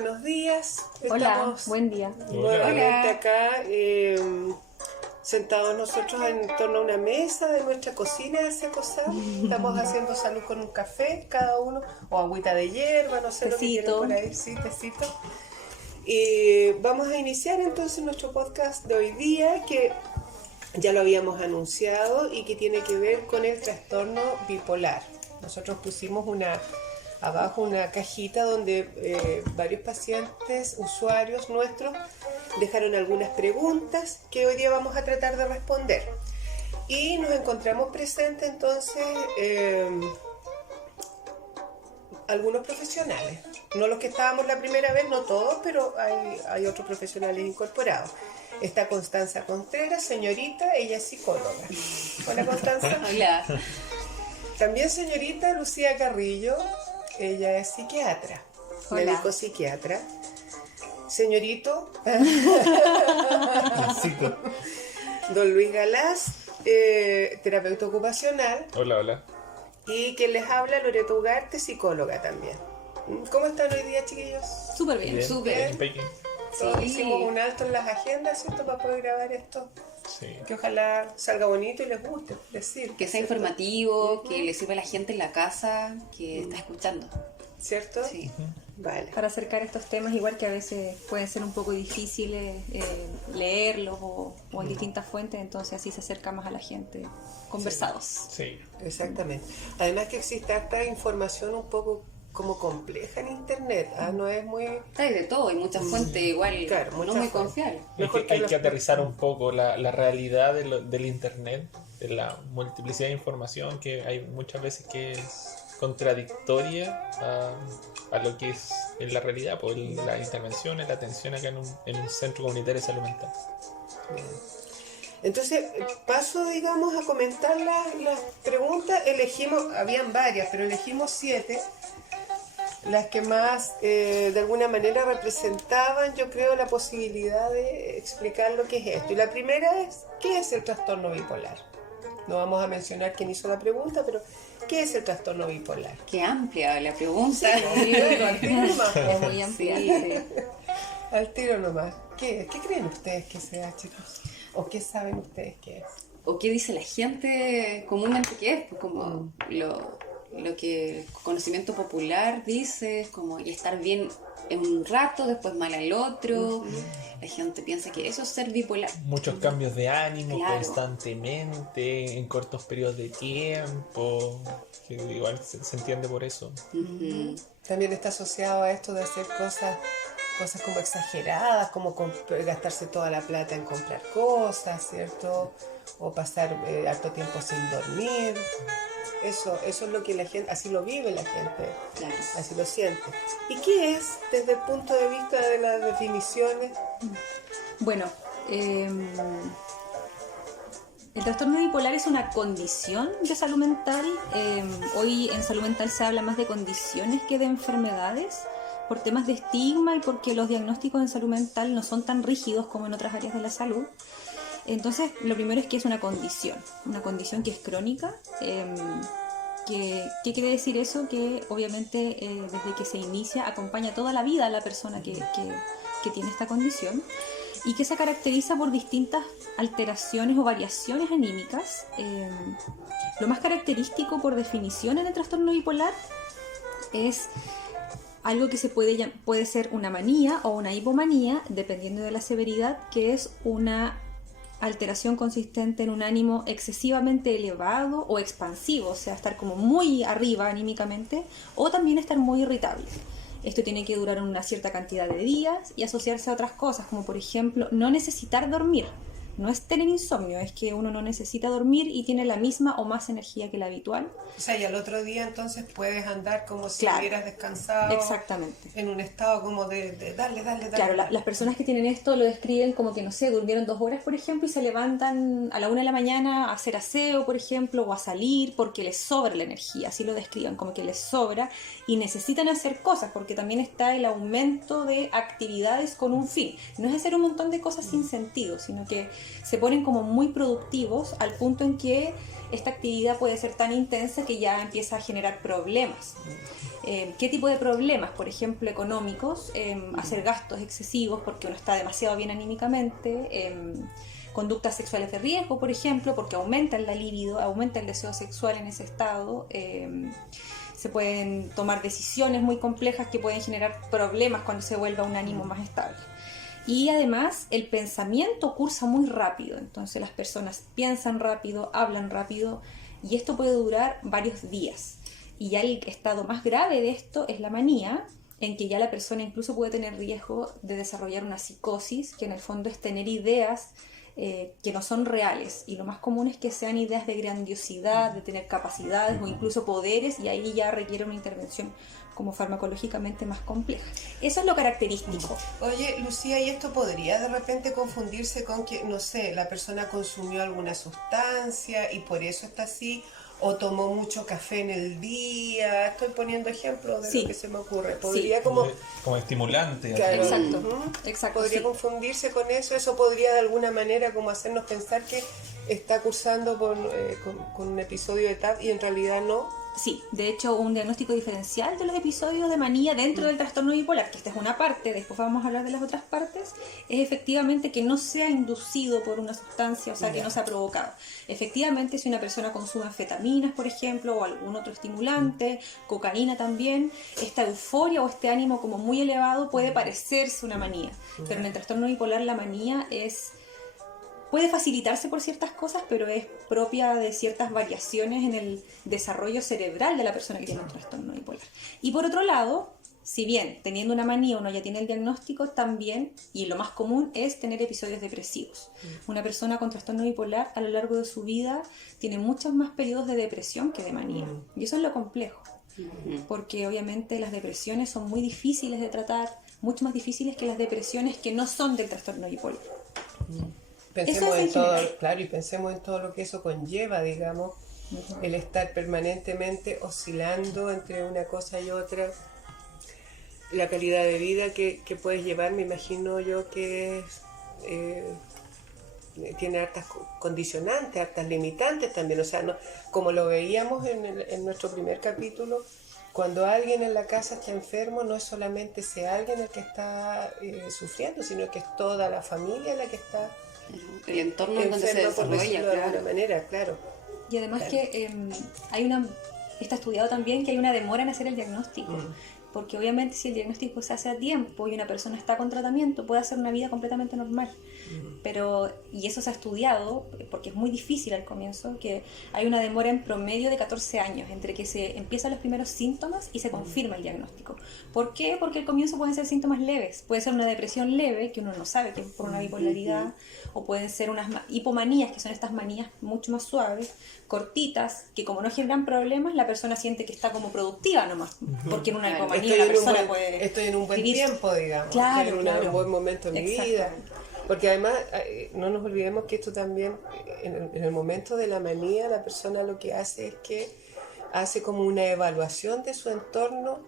buenos días. Hola, Estamos buen día. nuevamente acá, sentados nosotros en torno a una mesa de nuestra cocina de Secosam. Estamos haciendo salud con un café, cada uno, o agüita de hierba, no sé lo que quieren por ahí, sí, tecito. Y vamos a iniciar entonces nuestro podcast de hoy día, que ya lo habíamos anunciado y que tiene que ver con el trastorno bipolar. Nosotros pusimos abajo una cajita donde varios pacientes, usuarios nuestros, dejaron algunas preguntas que hoy día vamos a tratar de responder. Y nos encontramos presentes entonces algunos profesionales. No los que estábamos la primera vez, no todos, pero hay otros profesionales incorporados. Está Constanza Contreras, señorita, ella es psicóloga. Hola, Constanza. Hola. También señorita Lucía Carrillo, ella es psiquiatra, médico psiquiatra. Señorito Don Luis Galás, terapeuta ocupacional. Hola, hola. Y quien les habla, Loreto Ugarte, psicóloga también. ¿Cómo están hoy día, chiquillos? Súper bien, súper bien. Sí. Hicimos un alto en las agendas, ¿cierto? Para poder grabar esto. Sí. Que ojalá salga bonito y les guste decir. Que sea informativo, que le sirva a la gente en la casa que está escuchando. ¿Cierto? Sí. Vale. Para acercar estos temas, igual que a veces pueden ser un poco difíciles leerlos o en distintas fuentes, entonces así se acerca más a la gente, conversados. Sí. Exactamente. Además que existe harta información un poco como compleja en internet, no es muy... Hay de todo, hay muchas fuentes igual, claro, no muy confiables. Hay que aterrizar un poco la realidad del internet, de la multiplicidad de información, que hay muchas veces que es contradictoria a lo que es en la realidad, por la intervención, la atención acá en un centro comunitario de salud mental. Bien. Entonces, paso, digamos, a comentar las preguntas. Habían varias, pero elegimos 7, las que más, de alguna manera, representaban, yo creo, la posibilidad de explicar lo que es esto. Y la primera es, ¿qué es el trastorno bipolar? No vamos a mencionar quién hizo la pregunta, pero ¿qué es el trastorno bipolar? Qué amplia la pregunta. Sí, al tiro nomás. Es muy amplia. Sí. Al tiro nomás. ¿Qué creen ustedes que sea, chicos? ¿O qué saben ustedes que es? ¿O qué dice la gente comúnmente que es? Pues como lo que el conocimiento popular dice, es como y estar bien en un rato, después mal al otro. La gente piensa que eso es ser bipolar. Muchos cambios de ánimo, Claro. constantemente, en cortos periodos de tiempo, que igual se entiende por eso. También está asociado a esto de hacer cosas como exageradas, como gastarse toda la plata en comprar cosas, ¿cierto? O pasar harto tiempo sin dormir. Eso es lo que la gente, así lo vive la gente, Claro. así lo siente. ¿Y qué es desde el punto de vista de las definiciones? Bueno, el trastorno bipolar es una condición de salud mental. Hoy en salud mental se habla más de condiciones que de enfermedades, por temas de estigma y porque los diagnósticos en salud mental no son tan rígidos como en otras áreas de la salud. Entonces, lo primero es que es una condición que es crónica. ¿Qué quiere decir eso? Que obviamente desde que se inicia acompaña toda la vida a la persona que tiene esta condición y que se caracteriza por distintas alteraciones o variaciones anímicas. Lo más característico por definición en el trastorno bipolar es algo que puede ser una manía o una hipomanía, dependiendo de la severidad, que es una alteración consistente en un ánimo excesivamente elevado o expansivo, o sea, estar como muy arriba anímicamente, o también estar muy irritable. Esto tiene que durar una cierta cantidad de días y asociarse a otras cosas, como por ejemplo no necesitar dormir. No es tener insomnio, es que uno no necesita dormir y tiene la misma o más energía que la habitual. O sea, y al otro día entonces puedes andar como si Claro. hubieras descansado. Exactamente. En un estado como de dale. Claro, las personas que tienen esto lo describen como que, no sé, durmieron 2 horas, por ejemplo, y se levantan a la 1 de la mañana a hacer aseo, por ejemplo, o a salir porque les sobra la energía, así lo describen, como que les sobra y necesitan hacer cosas, porque también está el aumento de actividades con un fin. No es hacer un montón de cosas sin sentido, sino que se ponen como muy productivos al punto en que esta actividad puede ser tan intensa que ya empieza a generar problemas. ¿Qué tipo de problemas? Por ejemplo, económicos, hacer gastos excesivos porque uno está demasiado bien anímicamente, conductas sexuales de riesgo, por ejemplo, porque aumenta la libido, aumenta el deseo sexual en ese estado. Se pueden tomar decisiones muy complejas que pueden generar problemas cuando se vuelva un ánimo más estable. Y además el pensamiento cursa muy rápido, entonces las personas piensan rápido, hablan rápido, y esto puede durar varios días. Y ya el estado más grave de esto es la manía, en que ya la persona incluso puede tener riesgo de desarrollar una psicosis, que en el fondo es tener ideas que no son reales, y lo más común es que sean ideas de grandiosidad, de tener capacidades o incluso poderes, y ahí ya requiere una intervención como farmacológicamente más compleja. Eso es lo característico. Oye, Lucía, ¿y esto podría de repente confundirse con que, no sé, la persona consumió alguna sustancia y por eso está así, o tomó mucho café en el día? Estoy poniendo ejemplos de lo que se me ocurre. Podría como estimulante. Claro, Exacto. Podría confundirse con eso. Eso podría de alguna manera como hacernos pensar que está cursando con un episodio de TAP y en realidad no. Sí, de hecho un diagnóstico diferencial de los episodios de manía dentro del trastorno bipolar, que esta es una parte, después vamos a hablar de las otras partes, es efectivamente que no sea inducido por una sustancia, o sea, que no se ha provocado. Efectivamente, si una persona consume anfetaminas, por ejemplo, o algún otro estimulante, cocaína también, esta euforia o este ánimo como muy elevado puede parecerse una manía, pero en el trastorno bipolar la manía puede facilitarse por ciertas cosas, pero es propia de ciertas variaciones en el desarrollo cerebral de la persona que tiene un trastorno bipolar. Y por otro lado, si bien teniendo una manía uno ya tiene el diagnóstico, también, y lo más común, es tener episodios depresivos. Una persona con trastorno bipolar a lo largo de su vida tiene muchos más periodos de depresión que de manía. Y eso es lo complejo, porque obviamente las depresiones son muy difíciles de tratar, mucho más difíciles que las depresiones que no son del trastorno bipolar. Pensemos en todo, claro, y pensemos en todo lo que eso conlleva, digamos, el estar permanentemente oscilando entre una cosa y otra, la calidad de vida que puedes llevar, me imagino yo que tiene hartas condicionantes, hartas limitantes también, o sea, no, como lo veíamos en nuestro primer capítulo, cuando alguien en la casa está enfermo, no es solamente ese alguien el que está sufriendo, sino que es toda la familia la que está el entorno en donde se desarrolla, de alguna manera, claro. Y además que está estudiado también que hay una demora en hacer el diagnóstico, porque obviamente si el diagnóstico se hace a tiempo y una persona está con tratamiento, puede hacer una vida completamente normal. Y eso se ha estudiado, porque es muy difícil al comienzo, que hay una demora en promedio de 14 años entre que se empiezan los primeros síntomas y se confirma el diagnóstico. ¿Por qué? Porque al comienzo pueden ser síntomas leves. Puede ser una depresión leve, que uno no sabe que es por una bipolaridad, o pueden ser unas hipomanías, que son estas manías mucho más suaves, cortitas, que como no generan problemas, la persona siente que está como productiva nomás, porque en una hipomanía la persona puede... Estoy en un buen tiempo, digamos, claro, estoy en un buen momento de mi vida. Porque además, no nos olvidemos que esto también, en el momento de la manía, la persona lo que hace es que hace como una evaluación de su entorno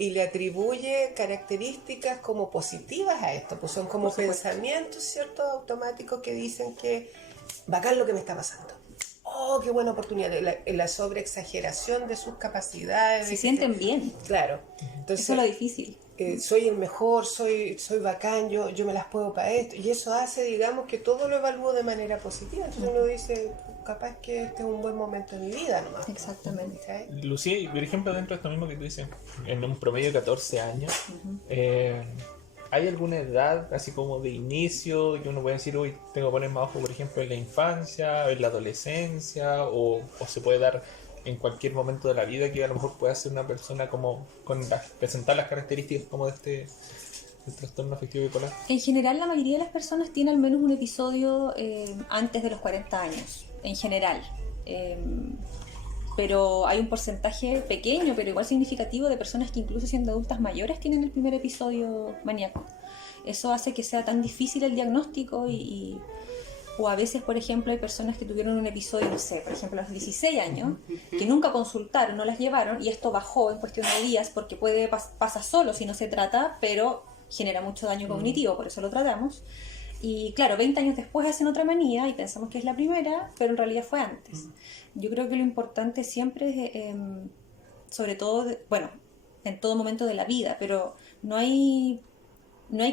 y le atribuye características como positivas a esto, pues son como pensamientos, ¿cierto?, automáticos que dicen que bacán lo que me está pasando. Oh, qué buena oportunidad, la sobreexageración de sus capacidades. Se sienten bien. Claro. Entonces, eso es lo difícil. Soy el mejor, soy bacán, yo me las puedo para esto. Y eso hace, digamos, que todo lo evalúo de manera positiva. Entonces uno dice, capaz que este es un buen momento de mi vida nomás. Exactamente. ¿Sí? Lucía, y por ejemplo, dentro de esto mismo que tú dices, en un promedio de 14 años, ¿hay alguna edad así como de inicio que uno puede decir, uy, tengo que poner más ojo, por ejemplo, en la infancia, en la adolescencia, o se puede dar en cualquier momento de la vida que a lo mejor pueda ser una persona como presentar las características como de el trastorno afectivo bipolar? En general, la mayoría de las personas tiene al menos un episodio antes de los 40 años, en general. Pero hay un porcentaje pequeño, pero igual significativo, de personas que incluso siendo adultas mayores tienen el primer episodio maníaco. Eso hace que sea tan difícil el diagnóstico o a veces, por ejemplo, hay personas que tuvieron un episodio, no sé, por ejemplo, a los 16 años, que nunca consultaron, no las llevaron, y esto bajó en cuestión de días, porque pasa solo si no se trata, pero genera mucho daño cognitivo, por eso lo tratamos. y claro, 20 años después hacen otra manía y pensamos que es la primera, pero en realidad fue antes. Yo creo que lo importante siempre es, sobre todo, bueno, en todo momento de la vida, pero no hay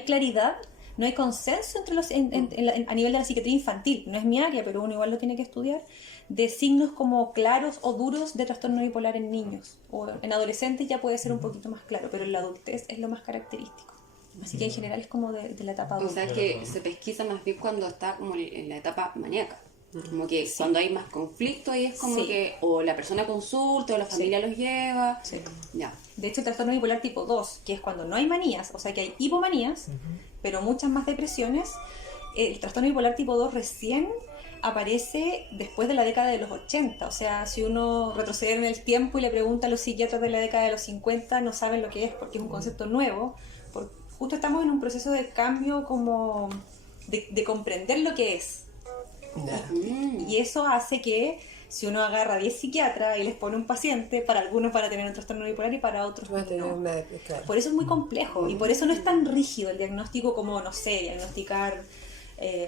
claridad, no hay consenso entre a nivel de la psiquiatría infantil, no es mi área, pero uno igual lo tiene que estudiar, de signos como claros o duros de trastorno bipolar en niños, o en adolescentes ya puede ser un poquito más claro, pero en la adultez es lo más característico. Así que en general es como de la etapa adulta. O sea, que se pesquisa más bien cuando está como en la etapa maníaca. Como que cuando hay más conflicto, ahí es como que o la persona consulta o la familia los lleva. Sí. Ya. De hecho, el trastorno bipolar tipo 2, que es cuando no hay manías, o sea que hay hipomanías, pero muchas más depresiones, el trastorno bipolar tipo 2 recién aparece después de la década de los 80. O sea, si uno retrocede en el tiempo y le pregunta a los psiquiatras de la década de los 50, no saben lo que es, porque es un concepto nuevo. Justo estamos en un proceso de cambio como de comprender lo que es. Y eso hace que si uno agarra a 10 psiquiatras y les pone un paciente, para algunos van a tener un trastorno bipolar y para otros no. Claro. Por eso es muy complejo y por eso no es tan rígido el diagnóstico como, no sé, diagnosticar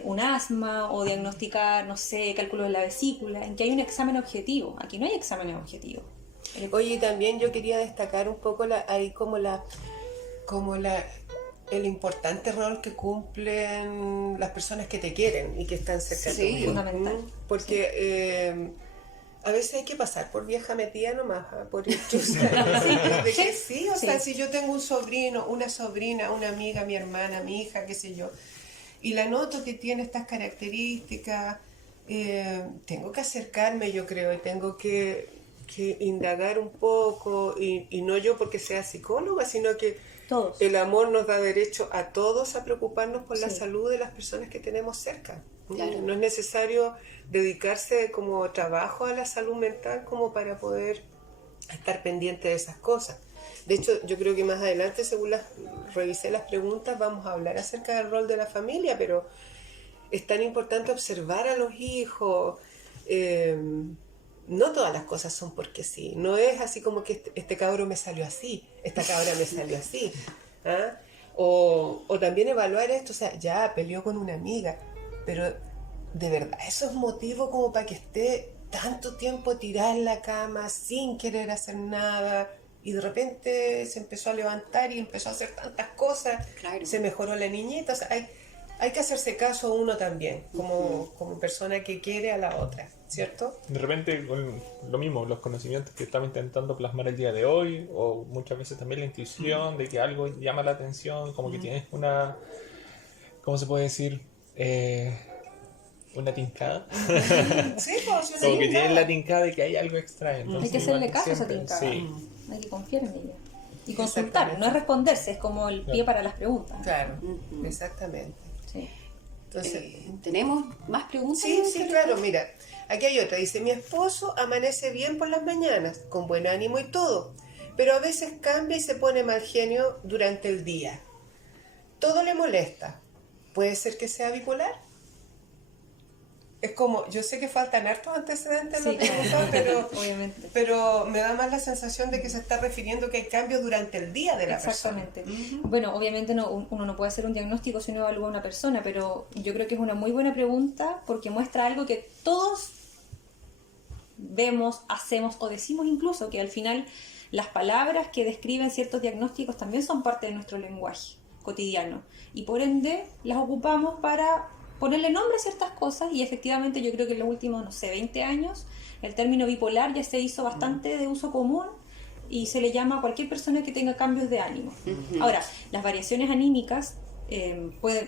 un asma o diagnosticar, no sé, cálculo de la vesícula, en que hay un examen objetivo. Aquí no hay exámenes objetivos. Oye, y también yo quería destacar un poco el importante rol que cumplen las personas que te quieren y que están cerca de ti. Fundamental. Porque a veces hay que pasar por vieja metida nomás, por intrusa. De que sí, o sea, si yo tengo un sobrino, una sobrina, una amiga, mi hermana, mi hija, qué sé yo, y la noto que tiene estas características, tengo que acercarme, yo creo, y tengo que indagar un poco, y no yo porque sea psicóloga, sino que todos. El amor nos da derecho a todos a preocuparnos por la salud de las personas que tenemos cerca. Claro. No es necesario dedicarse como trabajo a la salud mental como para poder estar pendiente de esas cosas. De hecho, yo creo que más adelante, según revisé las preguntas, vamos a hablar acerca del rol de la familia, pero es tan importante observar a los hijos. No todas las cosas son porque sí. No es así como que este cabro me salió así, esta cabra me salió así. ¿Ah? O también evaluar esto, o sea, ya peleó con una amiga, pero de verdad, eso es motivo como para que esté tanto tiempo tirada en la cama sin querer hacer nada, y de repente se empezó a levantar y empezó a hacer tantas cosas, se mejoró la niñita. O sea, hay que hacerse caso a uno también, como persona que quiere a la otra, ¿cierto? De repente, lo mismo, los conocimientos que estaba intentando plasmar el día de hoy, o muchas veces también la intuición de que algo llama la atención, como que tienes una, ¿cómo se puede decir? Una tincada. Sí, pues, como que tienes la tincada de que hay algo extraño. Entonces, hay que hacerle caso a esa tincada. Sí. Hay que confiar en ella. Y consultar, no es responderse, es como el pie para las preguntas. Claro, exactamente. Sí. Entonces, ¿tenemos más preguntas? sí, claro, mira, aquí hay otra, dice, mi esposo amanece bien por las mañanas, con buen ánimo y todo, pero a veces cambia y se pone mal genio durante el día. Todo le molesta. ¿Puede ser que sea bipolar? Es como, yo sé que faltan hartos antecedentes en la pregunta, pero, obviamente. Pero me da más la sensación de que se está refiriendo que hay cambios durante el día de la Exactamente. persona. Bueno, obviamente uno no puede hacer un diagnóstico si uno evalúa a una persona, pero yo creo que es una muy buena pregunta porque muestra algo que todos vemos, hacemos o decimos incluso, que al final las palabras que describen ciertos diagnósticos también son parte de nuestro lenguaje cotidiano y por ende las ocupamos para ponerle nombre a ciertas cosas, y efectivamente yo creo que en los últimos, no sé, 20 años el término bipolar ya se hizo bastante de uso común y se le llama a cualquier persona que tenga cambios de ánimo. Ahora, las variaciones anímicas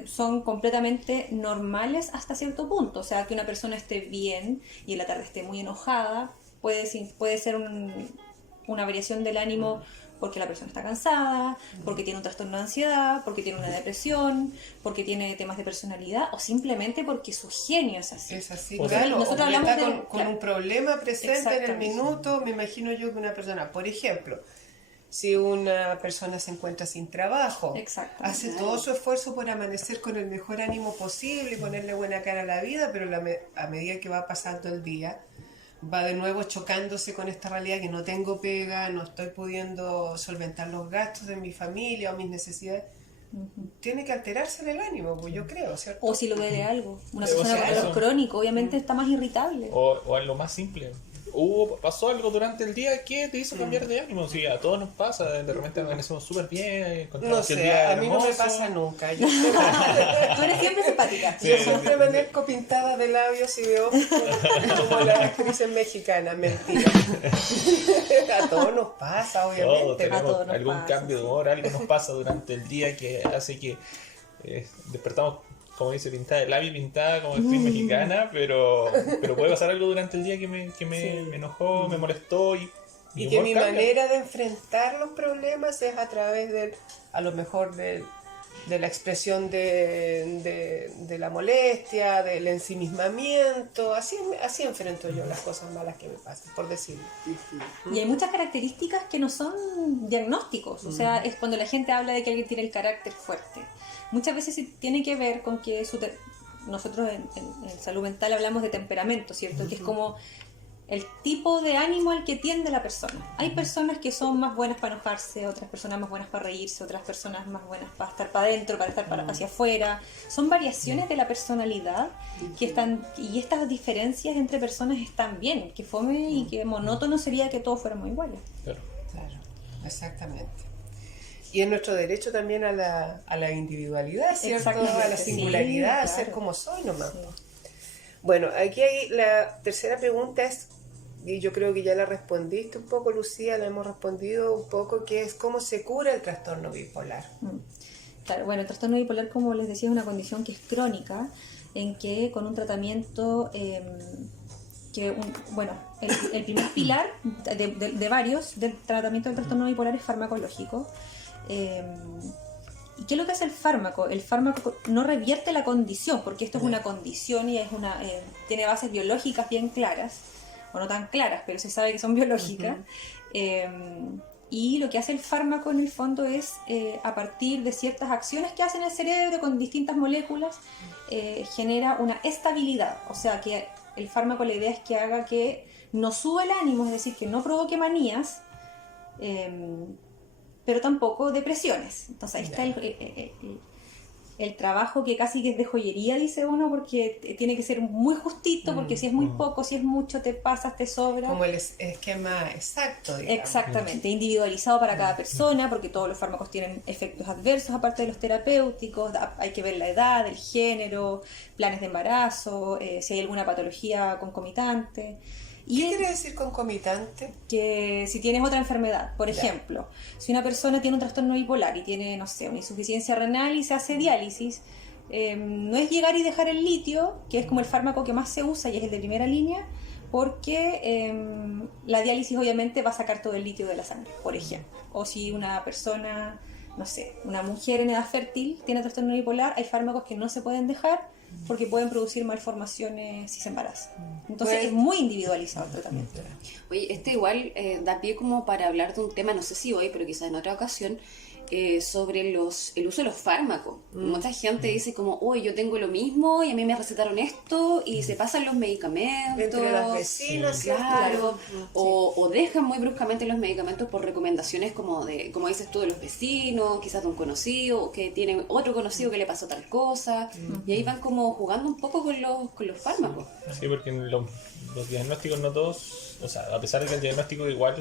son completamente normales hasta cierto punto, o sea, que una persona esté bien y en la tarde esté muy enojada puede ser una variación del ánimo porque la persona está cansada, porque tiene un trastorno de ansiedad, porque tiene una depresión, porque tiene temas de personalidad o simplemente porque su genio es así. Es así, O sea, claro. nosotros o hablamos está con un problema presente en el minuto. Me imagino yo que una persona, por ejemplo, si una persona se encuentra sin trabajo, hace todo su esfuerzo por amanecer con el mejor ánimo posible y ponerle buena cara a la vida, pero a medida que va pasando el día, va de nuevo chocándose con esta realidad que no tengo pega, no estoy pudiendo solventar los gastos de mi familia o mis necesidades. tiene que alterarse el ánimo, pues yo creo, ¿cierto? O si lo ve de algo. Una O persona sea, con dolor eso. crónico obviamente está más irritable. O en lo más simple. Pasó algo durante el día que te hizo cambiar de ánimo. Sí, a todos nos pasa, de repente amanecemos súper bien, No encontramos que el sé, día a mí no me hermoso. pasa nunca. Yo Tú eres siempre simpática. Sí. Yo siempre amanezco pintada de labios y de ojos como las actrices mexicanas, mentira. A todos nos pasa, Todos obviamente. tenemos todos nos algún pasa, cambio de sí. humor, algo nos pasa durante el día que hace que despertamos, como dice, pintada de labio, pintada como actriz mexicana, pero puede pasar algo durante el día que me enojó, me molestó y Y que humor mi cambia. manera de enfrentar los problemas es a través a lo mejor de la expresión de la molestia, del ensimismamiento. Así enfrento yo las cosas malas que me pasan, por decirlo. Y hay muchas características que no son diagnósticos. O sea, es cuando la gente habla de que alguien tiene el carácter fuerte. Muchas veces tiene que ver con que nosotros en salud mental hablamos de temperamento, ¿cierto? Que es como el tipo de ánimo al que tiende la persona. Hay personas que son más buenas para enojarse, otras personas más buenas para reírse, otras personas más buenas para estar para adentro, para estar hacia afuera. Son variaciones de la personalidad que están, y estas diferencias entre personas están bien. Que fome y que monótono sería que todos fuéramos iguales. Claro. Claro, exactamente. Y es nuestro derecho también a la individualidad, ¿cierto? Exactamente, A la singularidad, sí, a ser claro. como soy nomás. Sí. Bueno, aquí hay la tercera pregunta es, y yo creo que ya la respondiste un poco, Lucía, la hemos respondido un poco, que es ¿cómo se cura el trastorno bipolar? Claro, bueno, el trastorno bipolar, como les decía, es una condición que es crónica, en que con un tratamiento, el primer pilar de varios del tratamiento del trastorno bipolar es farmacológico. ¿Y qué es lo que hace el fármaco? El fármaco no revierte la condición, porque esto es una condición y tiene bases biológicas bien claras, o no tan claras, pero se sabe que son biológicas. Y lo que hace el fármaco en el fondo es, a partir de ciertas acciones que hace en el cerebro con distintas moléculas, genera una estabilidad. O sea que el fármaco, la idea es que haga que no suba el ánimo, es decir, que no provoque manías, pero tampoco depresiones. Entonces ahí está el trabajo que casi que es de joyería, dice uno, porque tiene que ser muy justito, porque si es muy poco, si es mucho, te pasas, te sobra. Como el esquema exacto, digamos. Exactamente, individualizado para cada persona, porque todos los fármacos tienen efectos adversos, aparte de los terapéuticos. Hay que ver la edad, el género, planes de embarazo, si hay alguna patología concomitante. ¿Qué quiere decir concomitante? Que si tienes otra enfermedad, por ejemplo, si una persona tiene un trastorno bipolar y tiene, no sé, una insuficiencia renal y se hace diálisis, no es llegar y dejar el litio, que es como el fármaco que más se usa y es el de primera línea, porque la diálisis obviamente va a sacar todo el litio de la sangre, por ejemplo. O si una persona, no sé, una mujer en edad fértil tiene trastorno bipolar, hay fármacos que no se pueden dejar porque pueden producir malformaciones si se embaraza. Entonces Bueno. es muy individualizado el tratamiento. Oye, igual da pie como para hablar de un tema, no sé si hoy, pero quizás en otra ocasión, sobre el uso de los fármacos. Mucha gente dice como, uy, yo tengo lo mismo y a mí me recetaron esto y se pasan los medicamentos. Entre las vecinas, ¿cierto? Claro, o dejan muy bruscamente los medicamentos por recomendaciones como dices tú, de los vecinos, quizás de un conocido, que tienen otro conocido que le pasó tal cosa, y ahí van como jugando un poco con los fármacos. Sí, porque los diagnósticos no todos, o sea, a pesar de que el diagnóstico igual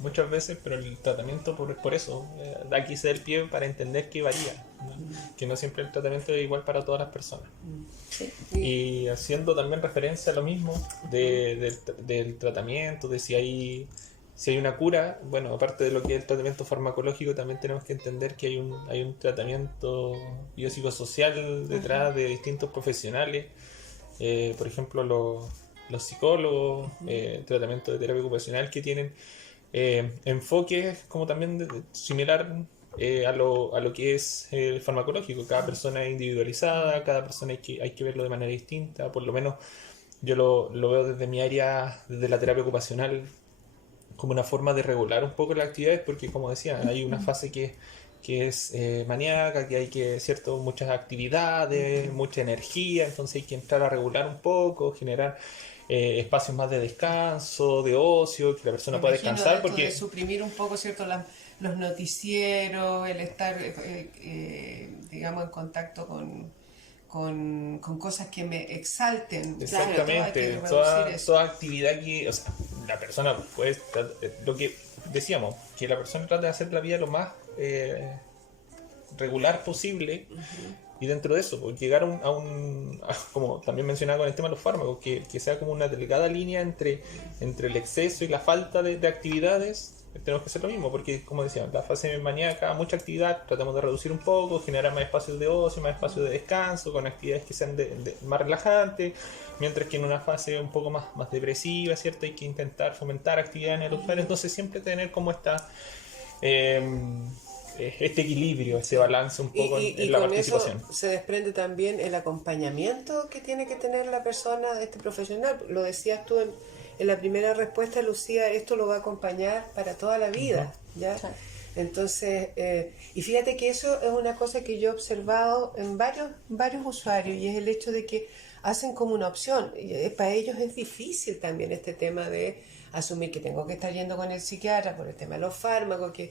muchas veces, pero el tratamiento por eso, aquí se da el pie para entender que varía, ¿no? Que no siempre el tratamiento es igual para todas las personas. Sí. Y haciendo también referencia a lo mismo del tratamiento, de si hay una cura, bueno, aparte de lo que es el tratamiento farmacológico, también tenemos que entender que hay un tratamiento biopsicosocial detrás de distintos profesionales, por ejemplo los psicólogos, tratamiento de terapia ocupacional que tienen enfoques como también similar a lo que es el farmacológico. Cada persona es individualizada, cada persona hay que verlo de manera distinta. Por lo menos yo lo veo desde mi área, desde la terapia ocupacional, como una forma de regular un poco las actividades, porque como decía, hay una fase que es maníaca, que hay muchas actividades, mucha energía, entonces hay que entrar a regular un poco, generar espacios más de descanso, de ocio, que la persona pueda descansar, porque de suprimir un poco, ¿cierto? los noticieros, el estar, digamos, en contacto con cosas que me exalten. Exactamente, toda actividad que, o sea, la persona puede estar, lo que decíamos, que la persona trata de hacer la vida lo más regular posible. Y dentro de eso, pues, llegar como también mencionaba con el tema de los fármacos, que sea como una delgada línea entre el exceso y la falta de actividades. Tenemos que hacer lo mismo, porque como decíamos, la fase maníaca, mucha actividad, tratamos de reducir un poco, generar más espacios de ocio, más espacios de descanso, con actividades que sean más relajantes, mientras que en una fase un poco más depresiva, ¿cierto? Hay que intentar fomentar actividad en el usuario, entonces siempre tener como este equilibrio, ese balance un poco en la participación. Eso se desprende también el acompañamiento que tiene que tener la persona, este profesional. Lo decías tú en la primera respuesta, Lucía, esto lo va a acompañar para toda la vida, ¿ya? Sí. Entonces, y fíjate que eso es una cosa que yo he observado en varios usuarios, y es el hecho de que hacen como una opción. Y para ellos es difícil también este tema de asumir que tengo que estar yendo con el psiquiatra por el tema de los fármacos, que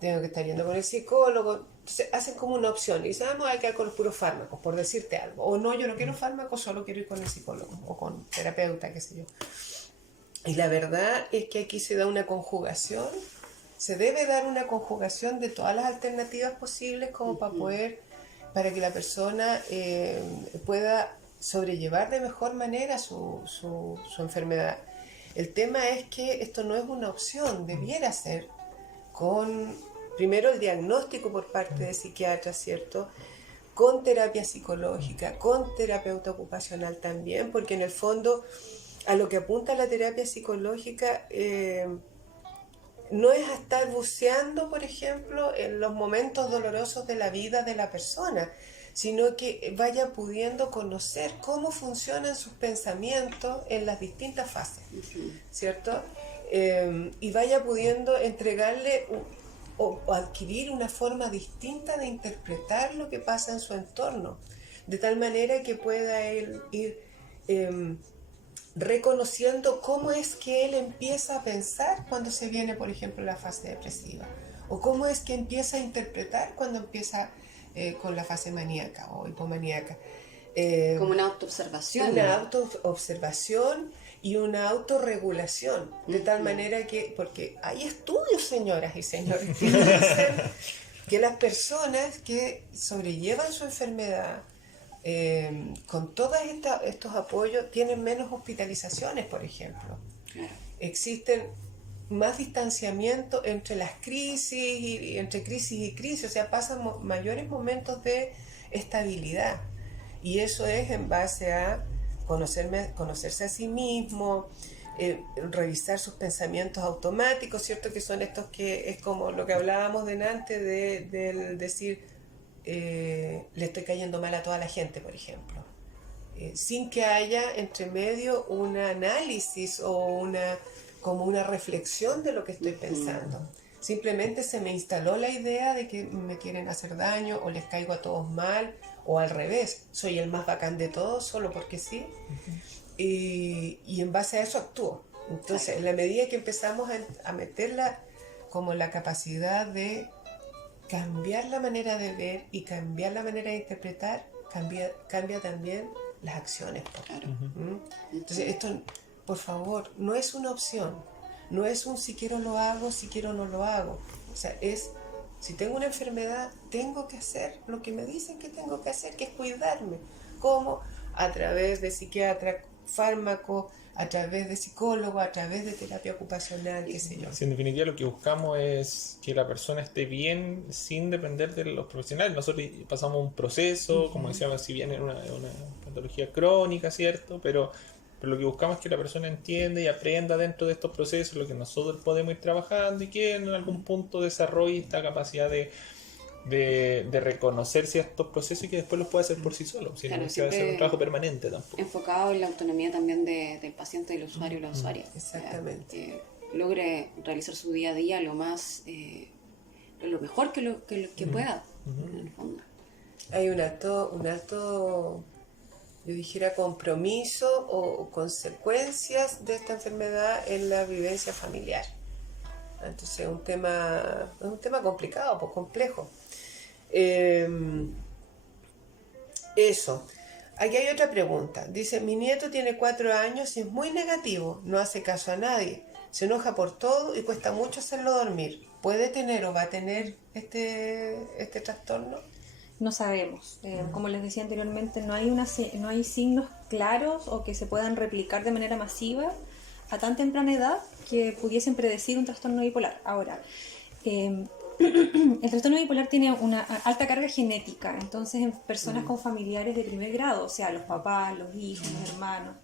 tengo que estar yendo con el psicólogo. Entonces hacen como una opción y dicen, vamos a quedar con los puros fármacos, por decirte algo. O no, yo no quiero fármacos, solo quiero ir con el psicólogo o con terapeuta, qué sé yo. Y la verdad es que aquí se da una conjugación, se debe dar una conjugación de todas las alternativas posibles como para que la persona pueda sobrellevar de mejor manera su enfermedad. El tema es que esto no es una opción, debiera ser con primero el diagnóstico por parte de psiquiatras, ¿cierto? Con terapia psicológica, con terapeuta ocupacional también, porque en el fondo a lo que apunta la terapia psicológica no es a estar buceando, por ejemplo, en los momentos dolorosos de la vida de la persona, sino que vaya pudiendo conocer cómo funcionan sus pensamientos en las distintas fases, ¿cierto? Y vaya pudiendo entregarle o adquirir una forma distinta de interpretar lo que pasa en su entorno, de tal manera que pueda él ir reconociendo cómo es que él empieza a pensar cuando se viene, por ejemplo, la fase depresiva, o cómo es que empieza a interpretar cuando empieza con la fase maníaca o hipomaníaca. Como una autoobservación. Una autoobservación y una autorregulación, de tal manera que, porque hay estudios, señoras y señores, que dicen que las personas que sobrellevan su enfermedad con todos estos apoyos tienen menos hospitalizaciones, por ejemplo. Existen más distanciamiento entre las crisis y entre crisis y crisis, o sea, pasan mayores momentos de estabilidad, y eso es en base a conocerse a sí mismo, revisar sus pensamientos automáticos, ¿cierto? Que son estos que es como lo que hablábamos delante del decir le estoy cayendo mal a toda la gente, por ejemplo, sin que haya entre medio un análisis o como una reflexión de lo que estoy pensando. Simplemente se me instaló la idea de que me quieren hacer daño o les caigo a todos mal, o al revés, soy el más bacán de todos solo porque sí, y en base a eso actúo. Entonces, en la medida que empezamos a meterla como la capacidad de cambiar la manera de ver y cambiar la manera de interpretar, cambia también las acciones. Claro. Entonces, esto, por favor, no es una opción, no es un si quiero lo hago, si quiero no lo hago. O sea, es, si tengo una enfermedad, tengo que hacer lo que me dicen que tengo que hacer, que es cuidarme. ¿Cómo? A través de psiquiatra, fármaco, a través de psicólogo, a través de terapia ocupacional, qué sé yo. Sí, en definitiva lo que buscamos es que la persona esté bien sin depender de los profesionales. Nosotros pasamos un proceso, como decíamos, si bien es una patología crónica, ¿cierto? Pero lo que buscamos es que la persona entienda y aprenda dentro de estos procesos lo que nosotros podemos ir trabajando y que en algún punto desarrolle esta capacidad de reconocer ciertos procesos y que después los pueda hacer por sí solo, si no se va a hacer un trabajo permanente tampoco. Enfocado en la autonomía también del paciente, del usuario y la usuaria. Exactamente. Que logre realizar su día a día lo más lo mejor que pueda, en el fondo. Hay un alto, yo dijera, compromiso o consecuencias de esta enfermedad en la vivencia familiar. Entonces es un tema complicado, pues complejo. Eso. Aquí hay otra pregunta. Dice, mi nieto tiene 4 años y es muy negativo, no hace caso a nadie, se enoja por todo y cuesta mucho hacerlo dormir. ¿Puede tener o va a tener este trastorno? No sabemos. Como les decía anteriormente, no hay signos claros o que se puedan replicar de manera masiva a tan temprana edad que pudiesen predecir un trastorno bipolar. Ahora, el trastorno bipolar tiene una alta carga genética, entonces en personas con familiares de primer grado, o sea, los papás, los hijos, los hermanos,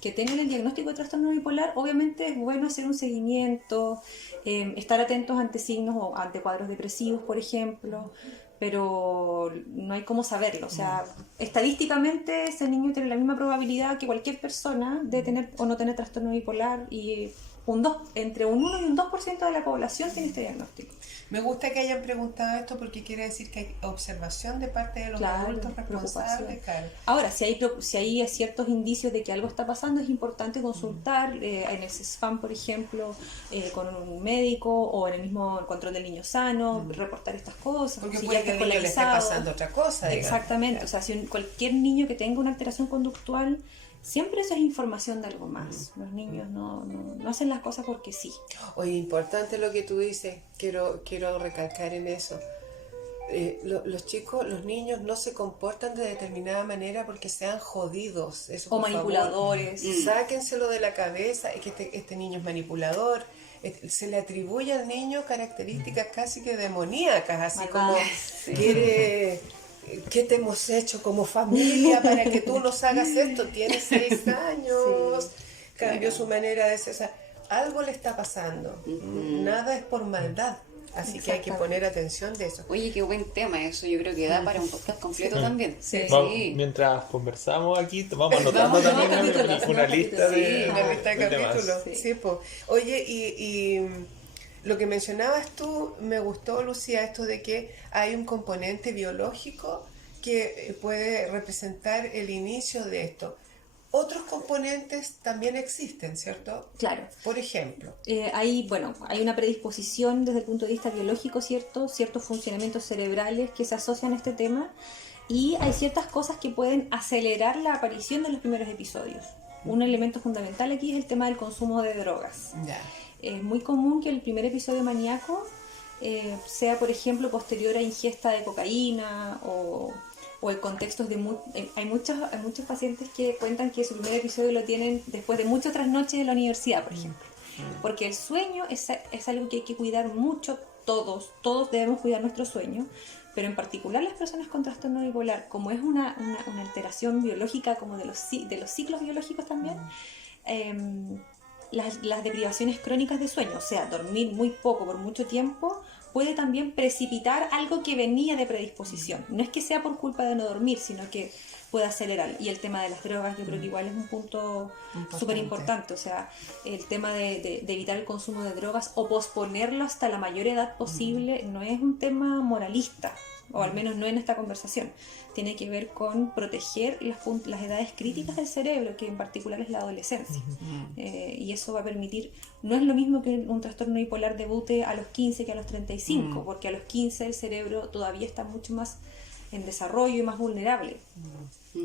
que tengan el diagnóstico de trastorno bipolar, obviamente es bueno hacer un seguimiento, estar atentos ante signos o ante cuadros depresivos, por ejemplo, pero no hay cómo saberlo. O sea, estadísticamente ese niño tiene la misma probabilidad que cualquier persona de tener o no tener trastorno bipolar, y entre un 1 y un 2% de la población tiene este diagnóstico. Me gusta que hayan preguntado esto porque quiere decir que hay observación de parte de los adultos responsables. Claro. Ahora, si hay ciertos indicios de que algo está pasando, es importante consultar en el CESFAM, por ejemplo, con un médico, o en el mismo control del niño sano, reportar estas cosas. Porque puede que al niño le esté pasando otra cosa. Exactamente. O sea, si cualquier niño que tenga una alteración conductual, siempre eso es información de algo más. Los niños no hacen las cosas porque sí. Oye, importante lo que tú dices. Quiero recalcar en eso. Los niños no se comportan de determinada manera porque sean jodidos. Eso, o manipuladores. Sáquenselo de la cabeza. Es que este niño es manipulador. Se le atribuye al niño características casi que demoníacas, así como quiere... ¿Qué te hemos hecho como familia para que tú nos hagas esto? Tienes 6 años, cambió su manera de ser. Algo le está pasando, nada es por maldad, así que hay que poner atención de eso. Oye, qué buen tema eso, yo creo que da para un podcast completo también. Sí. Mientras conversamos aquí, vamos anotando también una lista de capítulos. Sí, pues. Oye, y lo que mencionabas tú, me gustó, Lucía, esto de que hay un componente biológico que puede representar el inicio de esto. Otros componentes también existen, ¿cierto? Claro. Por ejemplo. Hay una predisposición desde el punto de vista biológico, ciertos funcionamientos cerebrales que se asocian a este tema, y hay ciertas cosas que pueden acelerar la aparición de los primeros episodios. Un elemento fundamental aquí es el tema del consumo de drogas. Ya. Es muy común que el primer episodio maníaco sea, por ejemplo, posterior a ingesta de cocaína o en contextos de... Hay muchos pacientes que cuentan que su primer episodio lo tienen después de muchas otras noches en la universidad, por ejemplo. Porque el sueño es algo que hay que cuidar mucho, todos debemos cuidar nuestro sueño, pero en particular las personas con trastorno bipolar, como es una alteración biológica, como de los ciclos biológicos también, las deprivaciones crónicas de sueño, o sea, dormir muy poco por mucho tiempo, puede también precipitar algo que venía de predisposición. No es que sea por culpa de no dormir, sino que puede acelerar. Y el tema de las drogas, yo creo que igual es un punto súper importante. O sea, el tema de evitar el consumo de drogas o posponerlo hasta la mayor edad posible no es un tema moralista, o al menos no en esta conversación. Tiene que ver con proteger las edades críticas del cerebro, que en particular es la adolescencia. Y eso va a permitir, no es lo mismo que un trastorno bipolar debute a los 15 que a los 35, porque a los 15 el cerebro todavía está mucho más en desarrollo y más vulnerable.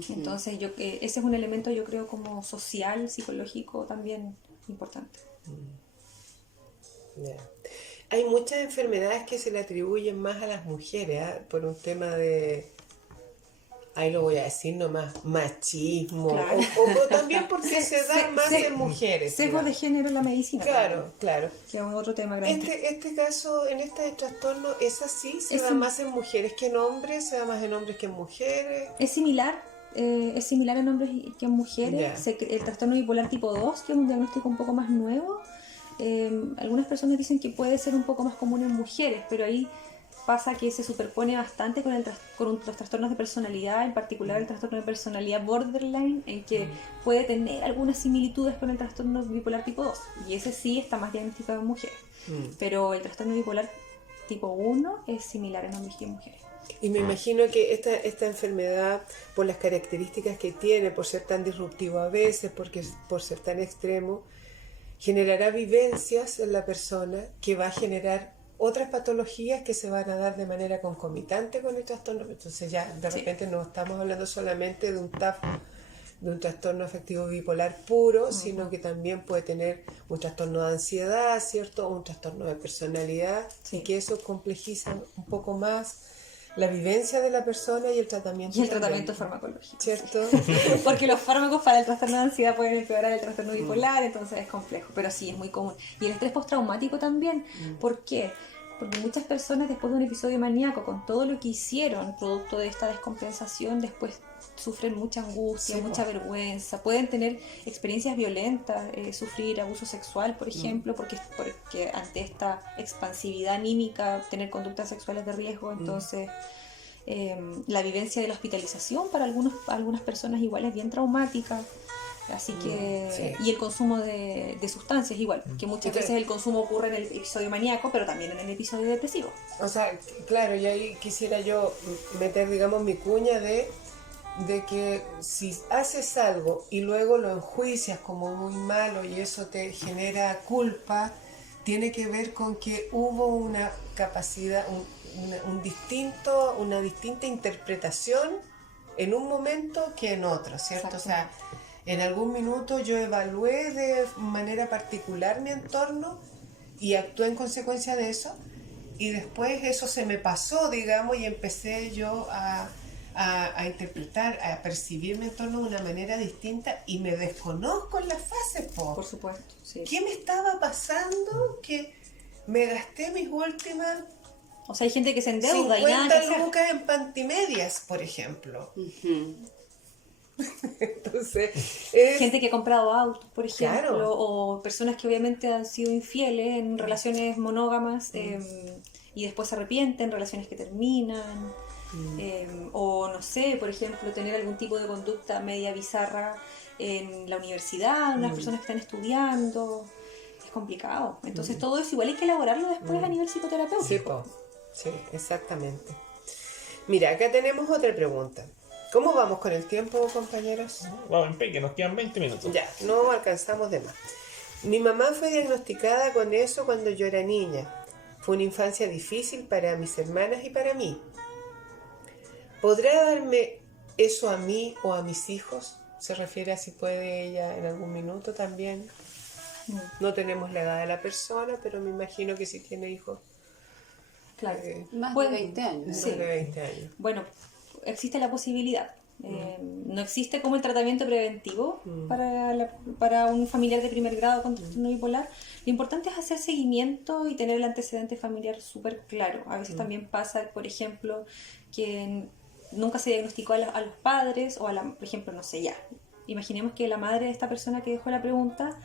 Entonces ese es un elemento, yo creo, como social, psicológico también importante. Yeah. Hay muchas enfermedades que se le atribuyen más a las mujeres, por un tema de, ahí lo voy a decir nomás, machismo, claro. o también porque se da más en mujeres. Sesgo de género en la medicina. Claro. Que es otro tema grande. Este caso, en este trastorno, ¿es así? ¿Se da más en mujeres que en hombres? ¿Se da más en hombres que en mujeres? Es similar en hombres que en mujeres. Yeah. El trastorno bipolar tipo 2, que es un diagnóstico un poco más nuevo, algunas personas dicen que puede ser un poco más común en mujeres, pero ahí pasa que se superpone bastante con los trastornos de personalidad, en particular el trastorno de personalidad borderline, en que puede tener algunas similitudes con el trastorno bipolar tipo 2, y ese sí está más diagnosticado en mujeres, pero el trastorno bipolar tipo 1 es similar en hombres que en mujeres. Y me imagino que esta enfermedad, por las características que tiene, por ser tan disruptivo a veces, por ser tan extremo, generará vivencias en la persona que va a generar otras patologías que se van a dar de manera concomitante con el trastorno. Entonces ya de repente no estamos hablando solamente de un TAF, de un trastorno afectivo bipolar puro, sino que también puede tener un trastorno de ansiedad, ¿cierto? O un trastorno de personalidad, y que eso complejiza un poco más la vivencia de la persona y el tratamiento. Y el tratamiento farmacológico. ¿Cierto? Porque los fármacos para el trastorno de ansiedad pueden empeorar el trastorno bipolar, entonces es complejo, pero sí, es muy común. Y el estrés postraumático también. ¿Por qué? Porque muchas personas después de un episodio maníaco, con todo lo que hicieron, producto de esta descompensación, después sufren mucha angustia, mucha vergüenza, pueden tener experiencias violentas, sufrir abuso sexual, por ejemplo, porque ante esta expansividad anímica, tener conductas sexuales de riesgo, entonces la vivencia de la hospitalización para algunas personas igual es bien traumática. Así que, y el consumo de sustancias igual, que muchas veces el consumo ocurre en el episodio maníaco, pero también en el episodio depresivo. O sea, claro, y ahí quisiera yo meter, digamos, mi cuña de que si haces algo y luego lo enjuicias como muy malo y eso te genera culpa, tiene que ver con que hubo una capacidad, una distinta interpretación en un momento que en otro, ¿cierto? O sea, en algún minuto yo evalué de manera particular mi entorno y actué en consecuencia de eso, y después eso se me pasó, digamos, y empecé yo a interpretar, a percibir mi entorno de una manera distinta, y me desconozco en las fases, por supuesto, sí. ¿Qué me estaba pasando? Que me gasté mis últimas... O sea, hay gente que se endeuda 50 y nada que hacer. lucas en pantimedias, por ejemplo. Entonces, gente que ha comprado autos, por ejemplo, claro, o personas que obviamente han sido infieles en relaciones monógamas y después se arrepienten, relaciones que terminan, o no sé, por ejemplo, tener algún tipo de conducta media bizarra en la universidad, unas personas que están estudiando, es complicado. Entonces todo eso igual hay que elaborarlo después a nivel psicoterapéutico. Sí, exactamente. Mira, acá tenemos otra pregunta. ¿Cómo vamos con el tiempo, compañeros? Vamos en peque, nos quedan 20 minutos. Ya, no alcanzamos de más. Mi mamá fue diagnosticada con eso cuando yo era niña. Fue una infancia difícil para mis hermanas y para mí. ¿Podrá darme eso a mí o a mis hijos? Se refiere a si puede ella en algún minuto también. No tenemos la edad de la persona, pero me imagino que si tiene hijos. Claro. Más de 20 años. Sí. Más de 20 años. Bueno, existe la posibilidad. No existe como el tratamiento preventivo para un familiar de primer grado con trastorno bipolar. Lo importante es hacer seguimiento y tener el antecedente familiar súper claro. A veces también pasa, por ejemplo, que nunca se diagnosticó a los padres o por ejemplo, no sé, ya. Imaginemos que la madre de esta persona que dejó la pregunta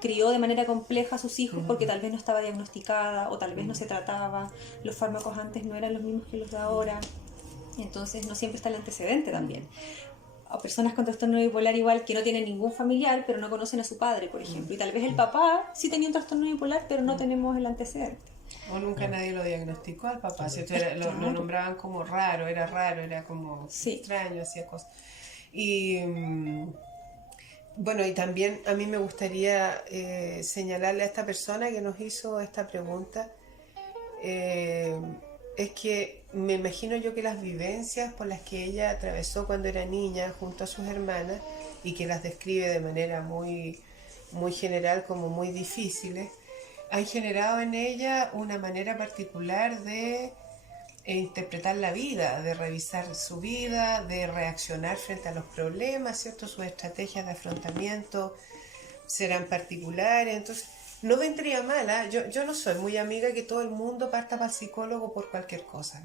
crió de manera compleja a sus hijos porque tal vez no estaba diagnosticada o tal vez no se trataba, los fármacos antes no eran los mismos que los de ahora, entonces no siempre está el antecedente también. A personas con trastorno bipolar igual que no tienen ningún familiar pero no conocen a su padre, por ejemplo, y tal vez el papá sí tenía un trastorno bipolar pero no tenemos el antecedente. O nunca nadie lo diagnosticó al papá, ¿cierto? Lo nombraban como raro, era como extraño, hacía cosas. Y... bueno, y también a mí me gustaría señalarle a esta persona que nos hizo esta pregunta, es que me imagino yo que las vivencias por las que ella atravesó cuando era niña junto a sus hermanas, y que las describe de manera muy, muy general como muy difíciles, han generado en ella una manera particular de interpretar la vida, de revisar su vida, de reaccionar frente a los problemas, ¿cierto? Sus estrategias de afrontamiento serán particulares, entonces no vendría mal, ¿eh? Yo no soy muy amiga que todo el mundo parta para el psicólogo por cualquier cosa.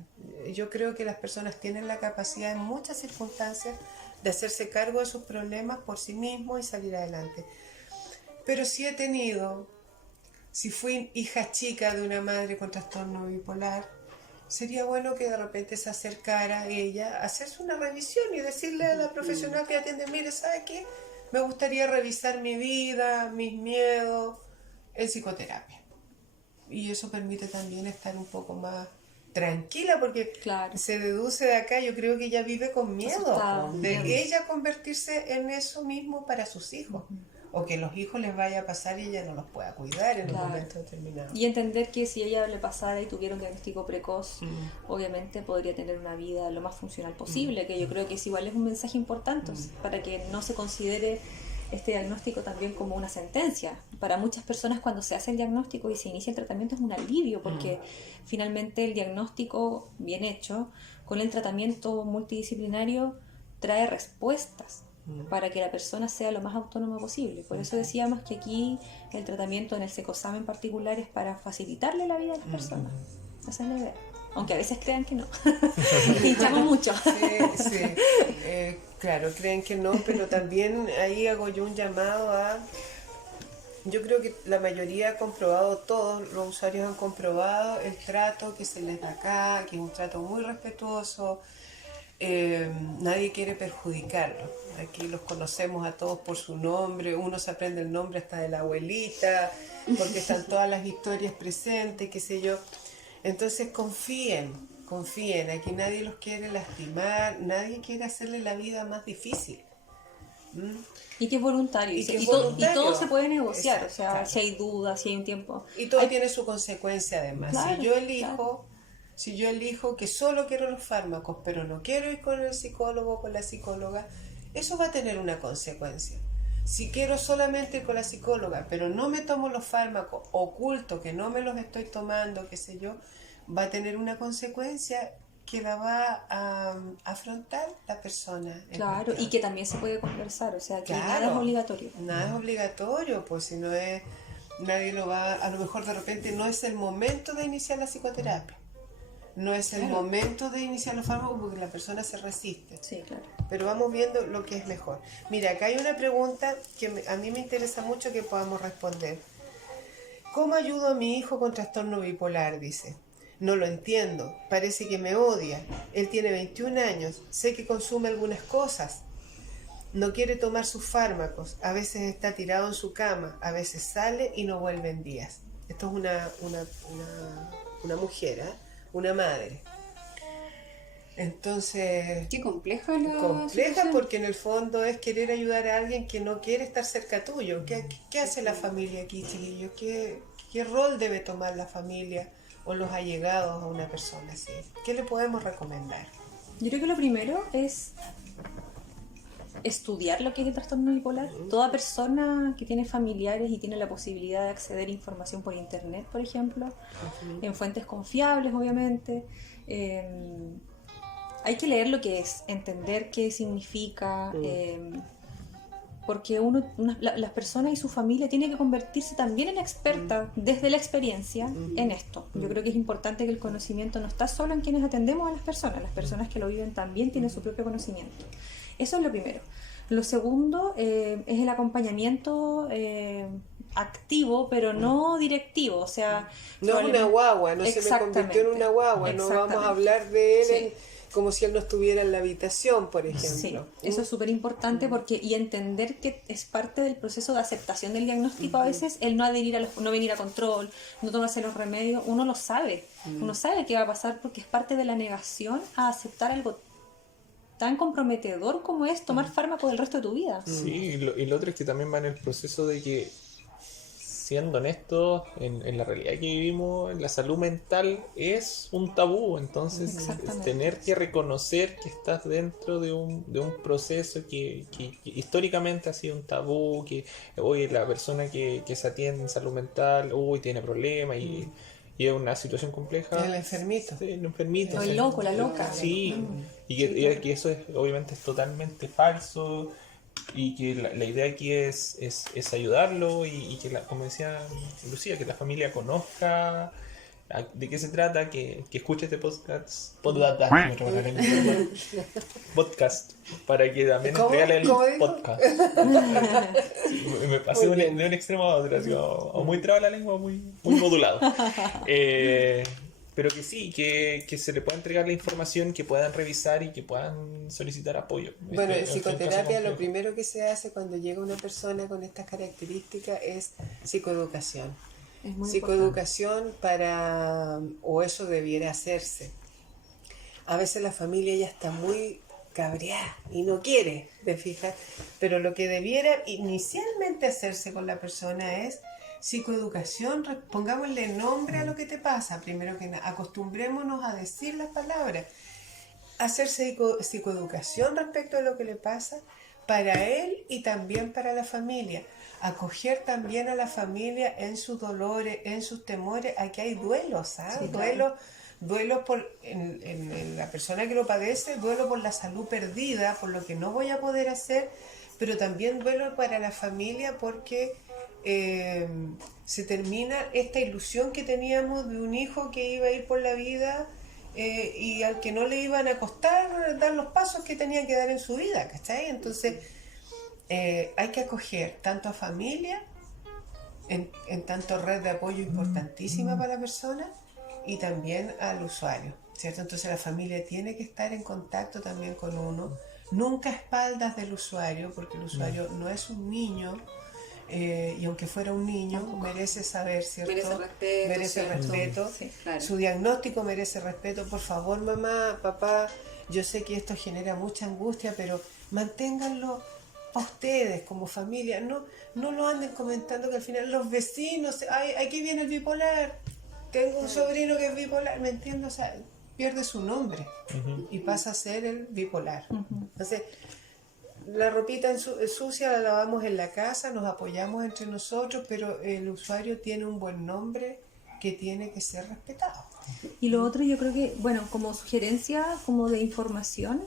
Yo creo que las personas tienen la capacidad en muchas circunstancias de hacerse cargo de sus problemas por sí mismos y salir adelante. Pero si fui hija chica de una madre con trastorno bipolar, sería bueno que de repente se acercara a ella a hacerse una revisión y decirle a la profesional que atiende, mire, ¿sabe qué? Me gustaría revisar mi vida, mis miedos en psicoterapia. Y eso permite también estar un poco más tranquila, porque se deduce de acá, yo creo que ella vive con miedo de ella convertirse en eso mismo para sus hijos. o que los hijos les vaya a pasar y ella no los pueda cuidar en un momento determinado. Y entender que si ella le pasara y tuviera un diagnóstico precoz, obviamente podría tener una vida lo más funcional posible, que yo creo que es igual es un mensaje importante para que no se considere este diagnóstico también como una sentencia. Para muchas personas cuando se hace el diagnóstico y se inicia el tratamiento es un alivio, porque finalmente el diagnóstico bien hecho, con el tratamiento multidisciplinario, trae respuestas para que la persona sea lo más autónoma posible. Por eso decíamos que aquí el tratamiento en el SECOSAM en particular es para facilitarle la vida a las personas. Esa es la idea. Aunque a veces crean que no. Hinchamos mucho. Sí. Claro, creen que no, pero también ahí hago yo un llamado a... Yo creo que la mayoría ha comprobado, todos los usuarios han comprobado el trato que se les da acá, que es un trato muy respetuoso. Nadie quiere perjudicarlos. Aquí los conocemos a todos por su nombre, uno se aprende el nombre hasta de la abuelita, porque están todas las historias presentes, qué sé yo. Entonces confíen, aquí nadie los quiere lastimar, nadie quiere hacerle la vida más difícil. Y que es voluntario, y todo se puede negociar. Exacto, o sea, claro. Si hay dudas, si hay un tiempo. Y todo tiene su consecuencia además. Claro, si yo elijo que solo quiero los fármacos, pero no quiero ir con el psicólogo o con la psicóloga, eso va a tener una consecuencia. Si quiero solamente ir con la psicóloga, pero no me tomo los fármacos, oculto que no me los estoy tomando, qué sé yo, va a tener una consecuencia que la va a afrontar la persona. Claro, y que también se puede conversar, o sea, que nada es obligatorio. Nada es obligatorio, pues si no es, nadie lo va, a lo mejor de repente no es el momento de iniciar la psicoterapia. No es el momento de iniciar los fármacos porque la persona se resiste. Sí, claro. Pero vamos viendo lo que es mejor. Mira, acá hay una pregunta que a mí me interesa mucho que podamos responder. ¿Cómo ayudo a mi hijo con trastorno bipolar? Dice. No lo entiendo. Parece que me odia. Él tiene 21 años. Sé que consume algunas cosas. No quiere tomar sus fármacos. A veces está tirado en su cama. A veces sale y no vuelve en días. Esto es una mujer, ¿eh? Una madre. Entonces... Qué compleja la compleja situación. Porque en el fondo es querer ayudar a alguien que no quiere estar cerca tuyo. ¿Qué hace la familia aquí, chiquillos? ¿Qué rol debe tomar la familia o los allegados a una persona así? ¿Qué le podemos recomendar? Yo creo que lo primero es estudiar lo que es el trastorno bipolar. Toda persona que tiene familiares y tiene la posibilidad de acceder a información por internet, por ejemplo, en fuentes confiables, obviamente, hay que leer lo que es, entender qué significa, porque las personas y su familia tienen que convertirse también en expertas desde la experiencia en esto. Yo creo que es importante que el conocimiento no está solo en quienes atendemos a las personas que lo viven también tienen su propio conocimiento. Eso es lo primero. Lo segundo es el acompañamiento activo, pero no directivo, o sea... No es una guagua, no se me convirtió en una guagua, no vamos a hablar de él como si él no estuviera en la habitación, por ejemplo. Sí, eso es súper importante y entender que es parte del proceso de aceptación del diagnóstico. A veces el no adherir no venir a control, no tomarse los remedios, uno lo sabe, uno sabe qué va a pasar porque es parte de la negación a aceptar algo tan comprometedor como es tomar fármacos del resto de tu vida. Sí, y lo otro es que también va en el proceso de que, siendo honestos, en la realidad que vivimos, la salud mental es un tabú. Entonces, tener que reconocer que estás dentro de un proceso que históricamente ha sido un tabú, que hoy la persona que se atiende en salud mental, tiene problemas y es una situación compleja. El enfermito. Sí, el enfermito. El loco, la loca. Sí, y que eso obviamente es totalmente falso. Y que la idea aquí es ayudarlo y que, como decía Lucía, que la familia conozca de qué se trata, que escuche este podcast para que también regale el podcast. Me pasé de un extremo a otro, así, o muy traba la lengua, muy modulado. Pero que sí, que se le pueda entregar la información, que puedan revisar y que puedan solicitar apoyo. Bueno, en psicoterapia lo primero que se hace cuando llega una persona con estas características es psicoeducación. Es muy psicoeducación o eso debiera hacerse. A veces la familia ya está muy cabreada y no quiere, ¿te fijas? Pero lo que debiera inicialmente hacerse con la persona es psicoeducación, pongámosle nombre a lo que te pasa, primero que nada, acostumbrémonos a decir las palabras, hacer psicoeducación respecto a lo que le pasa para él y también para la familia, acoger también a la familia en sus dolores, en sus temores, aquí hay duelos, ¿sabes? Sí, claro. Duelo por en la persona que lo padece, duelo por la salud perdida, por lo que no voy a poder hacer, pero también duelo para la familia porque se termina esta ilusión que teníamos de un hijo que iba a ir por la vida y al que no le iban a costar dar los pasos que tenía que dar en su vida, ¿cachai? Entonces hay que acoger tanto a familia, en tanto red de apoyo importantísima para la persona, y también al usuario, ¿cierto? Entonces la familia tiene que estar en contacto también con uno, nunca a espaldas del usuario, porque el usuario no es un niño, y aunque fuera un niño, merece saber, ¿cierto? Merece respeto. Sí, claro. Su diagnóstico merece respeto. Por favor, mamá, papá, yo sé que esto genera mucha angustia, pero manténganlo a ustedes como familia. No lo anden comentando que al final los vecinos, ay, aquí viene el bipolar. Tengo un sobrino que es bipolar, ¿me entiendes? O sea, pierde su nombre y pasa a ser el bipolar. Entonces, la ropita sucia la lavamos en la casa, nos apoyamos entre nosotros, pero el usuario tiene un buen nombre que tiene que ser respetado. Y lo otro, yo creo que, bueno, como sugerencia, como de información,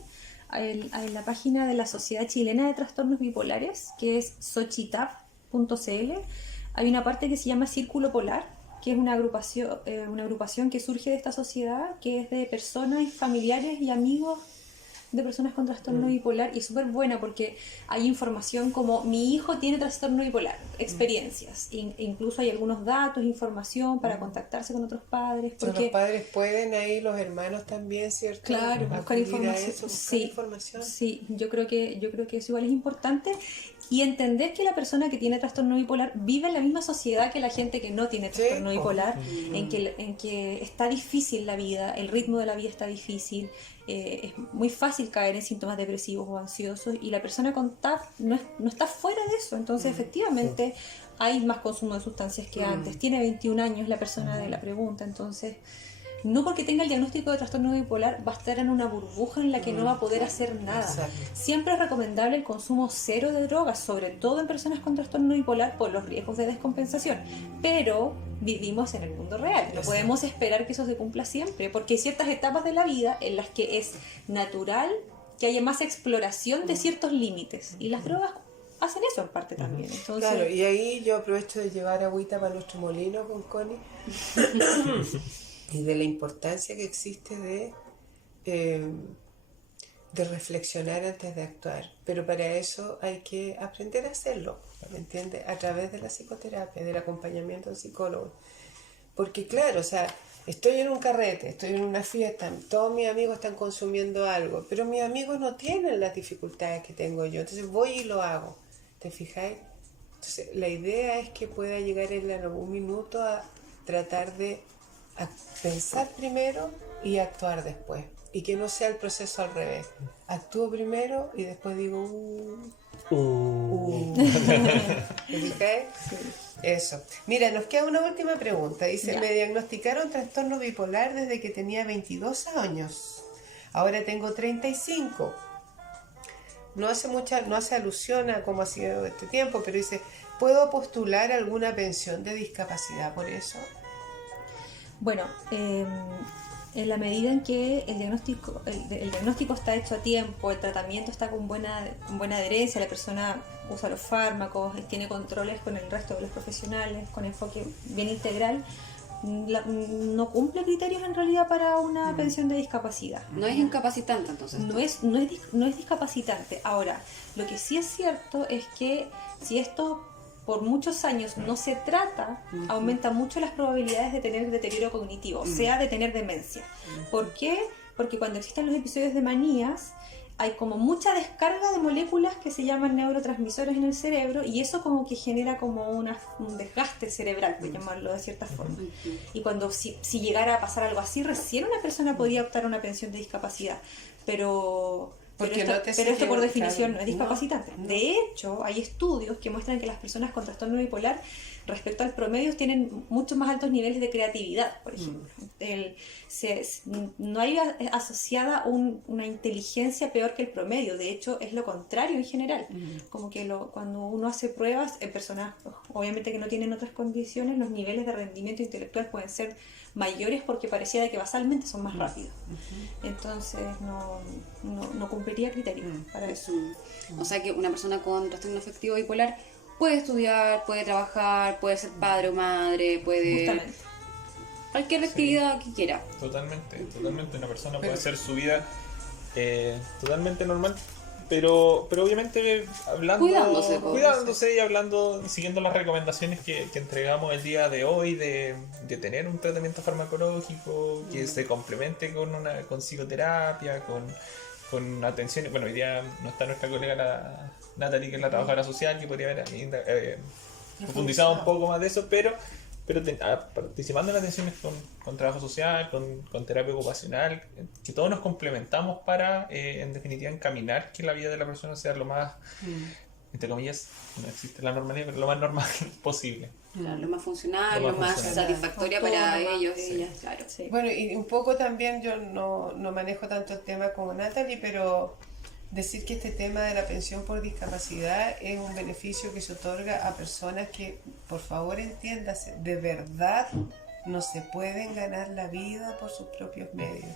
en la página de la Sociedad Chilena de Trastornos Bipolares, que es sochitap.cl, hay una parte que se llama Círculo Polar, que es una agrupación que surge de esta sociedad, que es de personas y familiares y amigos de personas con trastorno bipolar, y es súper buena porque hay información como mi hijo tiene trastorno bipolar, experiencias, incluso hay algunos datos, información para contactarse con otros padres. Porque los padres pueden ahí, los hermanos también, ¿cierto? Claro, buscar información. Sí, yo creo que eso igual es importante. Y entender que la persona que tiene trastorno bipolar vive en la misma sociedad que la gente que no tiene trastorno bipolar, en que está difícil la vida, el ritmo de la vida está difícil, es muy fácil caer en síntomas depresivos o ansiosos, y la persona con TAP no está fuera de eso. Entonces efectivamente hay más consumo de sustancias que antes, tiene 21 años la persona de la pregunta, entonces no porque tenga el diagnóstico de trastorno bipolar va a estar en una burbuja en la que no va a poder hacer nada. Exacto. Siempre es recomendable el consumo cero de drogas, sobre todo en personas con trastorno bipolar por los riesgos de descompensación, pero vivimos en el mundo real, no podemos esperar que eso se cumpla siempre, porque hay ciertas etapas de la vida en las que es natural que haya más exploración de ciertos límites, y las drogas hacen eso en parte también. Entonces, claro, y ahí yo aprovecho de llevar agüita para nuestro molino con Connie y de la importancia que existe de reflexionar antes de actuar, pero para eso hay que aprender a hacerlo, ¿me entiendes? A través de la psicoterapia, del acompañamiento del psicólogo, porque claro, o sea, estoy en un carrete, estoy en una fiesta, todos mis amigos están consumiendo algo, pero mis amigos no tienen las dificultades que tengo yo, entonces voy y lo hago, ¿te fijáis? Entonces la idea es que pueda llegar en algún minuto a tratar de pensar primero y actuar después, y que no sea el proceso al revés, actúo primero y después digo ¿te fijáis? Sí. Eso. Mira, nos queda una última pregunta, dice, me diagnosticaron trastorno bipolar desde que tenía 22 años, ahora tengo 35, no hace alusión a cómo ha sido este tiempo, pero dice, ¿puedo postular alguna pensión de discapacidad por eso? Bueno, en la medida en que el diagnóstico está hecho a tiempo, el tratamiento está con buena adherencia, la persona usa los fármacos, tiene controles con el resto de los profesionales, con enfoque bien integral, no cumple criterios en realidad para una pensión de discapacidad. No es incapacitante entonces. No es discapacitante. Ahora, lo que sí es cierto es que si esto por muchos años no se trata, aumenta mucho las probabilidades de tener deterioro cognitivo, o sea, de tener demencia. ¿Por qué? Porque cuando existen los episodios de manías, hay como mucha descarga de moléculas que se llaman neurotransmisores en el cerebro, y eso como que genera como un desgaste cerebral, por llamarlo de cierta forma. Y cuando si llegara a pasar algo así, recién una persona podría optar a una pensión de discapacidad. Pero Porque pero esto por definición no es claro, discapacitante. no. De hecho, hay estudios que muestran que las personas con trastorno bipolar respecto al promedio tienen mucho más altos niveles de creatividad, por ejemplo. No hay asociada una inteligencia peor que el promedio, de hecho es lo contrario en general. Como que cuando uno hace pruebas en personas, obviamente que no tienen otras condiciones, los niveles de rendimiento intelectual pueden ser mayores porque parecía de que basalmente son más rápidos. Entonces no cumpliría criterios para eso. O sea que una persona con trastorno afectivo bipolar puede estudiar, puede trabajar, puede ser padre o madre, puede... Justamente. Cualquier actividad que quiera. Totalmente. Una persona puede hacer su vida totalmente normal, pero obviamente cuidándose y hablando, siguiendo las recomendaciones que entregamos el día de hoy de tener un tratamiento farmacológico que se complemente con psicoterapia, con atención. Bueno, hoy día no está nuestra colega la Natalie, que es la trabajadora social, que podría haber profundizado un poco más de eso, pero participando en atenciones con trabajo social, con terapia ocupacional, que todos nos complementamos para, en definitiva, encaminar que la vida de la persona sea lo más, entre comillas, no existe la normalidad, pero lo más normal posible. Claro, lo más funcional, lo más satisfactoria para ellos, ellas, claro. Sí. Bueno, y un poco también yo no manejo tanto el tema como Natalie, pero decir que este tema de la pensión por discapacidad es un beneficio que se otorga a personas que, por favor entiéndase, de verdad no se pueden ganar la vida por sus propios medios.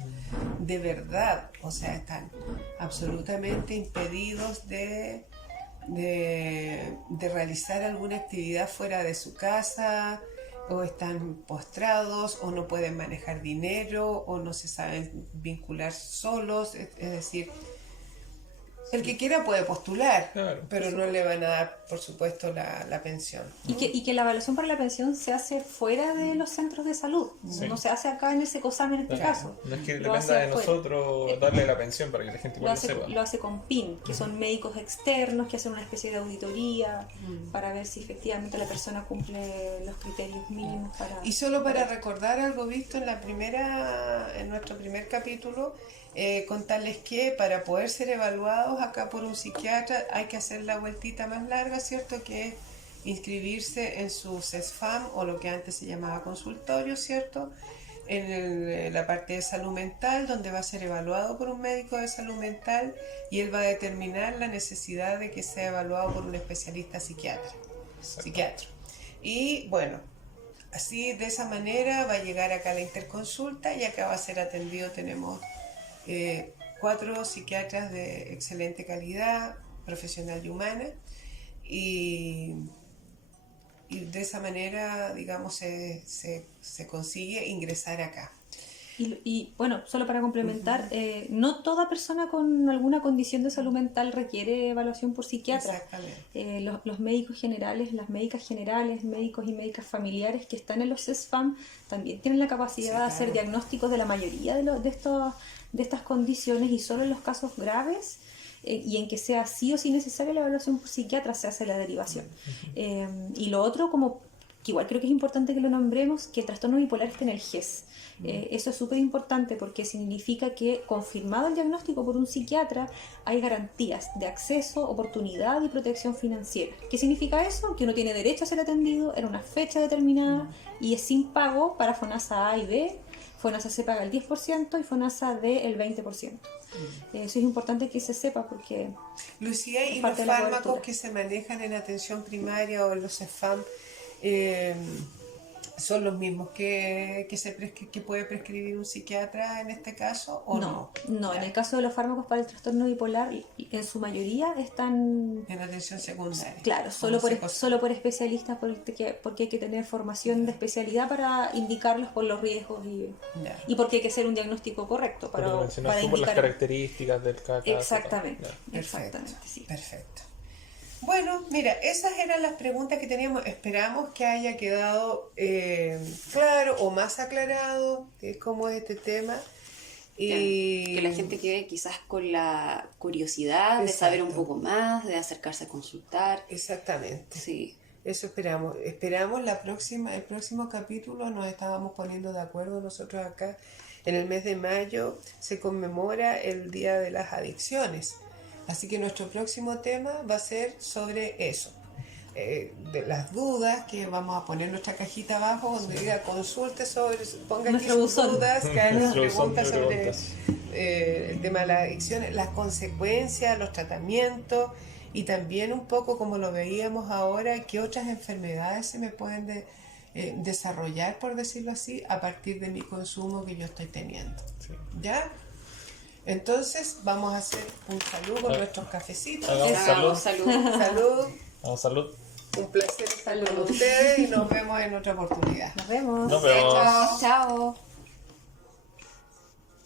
De verdad, o sea, están absolutamente impedidos de realizar alguna actividad fuera de su casa, o están postrados, o no pueden manejar dinero, o no se saben vincular solos, es decir, el que quiera puede postular, claro, pero no le van a dar, por supuesto, la pensión. Y que la evaluación para la pensión se hace fuera de los centros de salud, no se hace acá en el SECOSAM en este caso. No es que dependa de nosotros darle la pensión para que la gente igual lo sepa. Lo hace con PIN, que son médicos externos que hacen una especie de auditoría para ver si efectivamente la persona cumple los criterios mínimos para... Y solo para recordar algo visto en nuestro primer capítulo, contarles que para poder ser evaluados acá por un psiquiatra hay que hacer la vueltita más larga, ¿cierto? Que es inscribirse en su CESFAM, o lo que antes se llamaba consultorio, ¿cierto? En la parte de salud mental, donde va a ser evaluado por un médico de salud mental y él va a determinar la necesidad de que sea evaluado por un especialista psiquiatra. Y bueno, así de esa manera va a llegar acá a la interconsulta y acá va a ser atendido. Tenemos 4 psiquiatras de excelente calidad, profesional y humana, y de esa manera, digamos, se consigue ingresar acá. Y bueno, solo para complementar, no toda persona con alguna condición de salud mental requiere evaluación por psiquiatra. Exactamente. Los médicos generales, las médicas generales, médicos y médicas familiares que están en los CESFAM también tienen la capacidad de hacer diagnósticos de la mayoría de estas condiciones, y solo en los casos graves y en que sea sí o sí necesaria la evaluación por psiquiatra se hace la derivación. Y lo otro, como que igual creo que es importante que lo nombremos, que el trastorno bipolar está en el GES. Eso es súper importante porque significa que, confirmado el diagnóstico por un psiquiatra, hay garantías de acceso, oportunidad y protección financiera. ¿Qué significa eso? Que uno tiene derecho a ser atendido en una fecha determinada y es sin pago para FONASA A y B. FONASA se paga el 10% y FONASA D el 20%. Eso es importante que se sepa porque... Lucía, ¿y los fármacos que se manejan en atención primaria o en los CEFAM son los mismos que puede prescribir un psiquiatra en este caso, o no? No, en el caso de los fármacos para el trastorno bipolar, en su mayoría están en atención secundaria. Claro, solo por especialistas, porque hay que tener formación de especialidad para indicarlos por los riesgos y porque hay que hacer un diagnóstico correcto para indicar las características del cada Exactamente, sí. Perfecto. Bueno, mira, esas eran las preguntas que teníamos. Esperamos que haya quedado claro o más aclarado cómo es este tema. Que la gente quede quizás con la curiosidad de saber un poco más, de acercarse a consultar. Exactamente. Sí. Eso esperamos. Esperamos el próximo capítulo, nos estábamos poniendo de acuerdo nosotros acá, En el mes de mayo se conmemora el Día de las Adicciones. Así que nuestro próximo tema va a ser sobre eso. De las dudas, que vamos a poner nuestra cajita abajo donde diga consulte sobre, ponga aquí sus dudas, que hagan preguntas sobre el tema de las adicciones, las consecuencias, los tratamientos y también un poco como lo veíamos ahora, qué otras enfermedades se me pueden desarrollar, por decirlo así, a partir de mi consumo que yo estoy teniendo. Sí. ¿Ya? Entonces vamos a hacer un saludo con nuestros cafecitos. Hagamos salud. Salud. Vamos, salud. Un placer estar con ustedes y nos vemos en otra oportunidad. Nos vemos. Nos vemos. Chao.